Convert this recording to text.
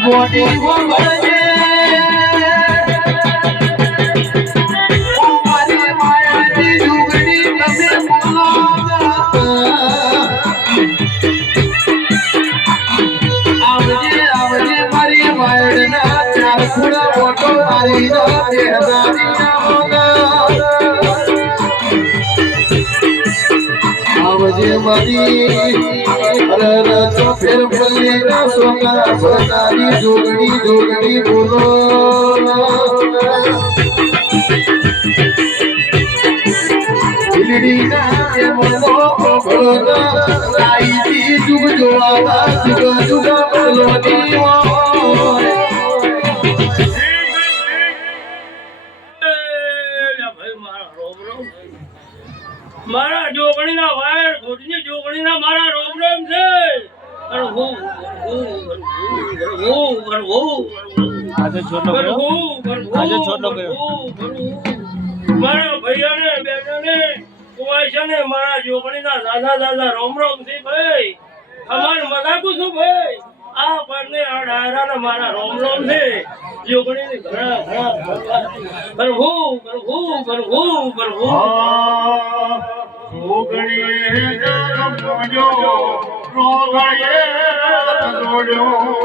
body વગરે મારી માયાની જુગડી તમે આવજે આવજે મારી માયડના ચાર ખૂણા ઓટો મારી આવજે મારી તો ફેર પલ્લી ના સોના સોનાની જોગણી જોગણી બોલો જુગ જોવા જુગ જુગ બોલો મારા જોગણી ના વાયર ઘોટની જોગણી ના મારા રોમ રોમ છે આજે છોટો કર્યો મારા ભૈયાને બેટાને કુવાઈશાને મારા જોગણી ના દાદા દાદા રોમ રોમ છે ભાઈ અમાર મજાકું છું ભાઈ આ પરને આ ડાયરા મારા રોમ રોમ છે જોગણી ની ઘણા પ્રભુ પ્રભુ પ્રભુ પ્રભુ જોગણી જો રોગયે જોડ્યો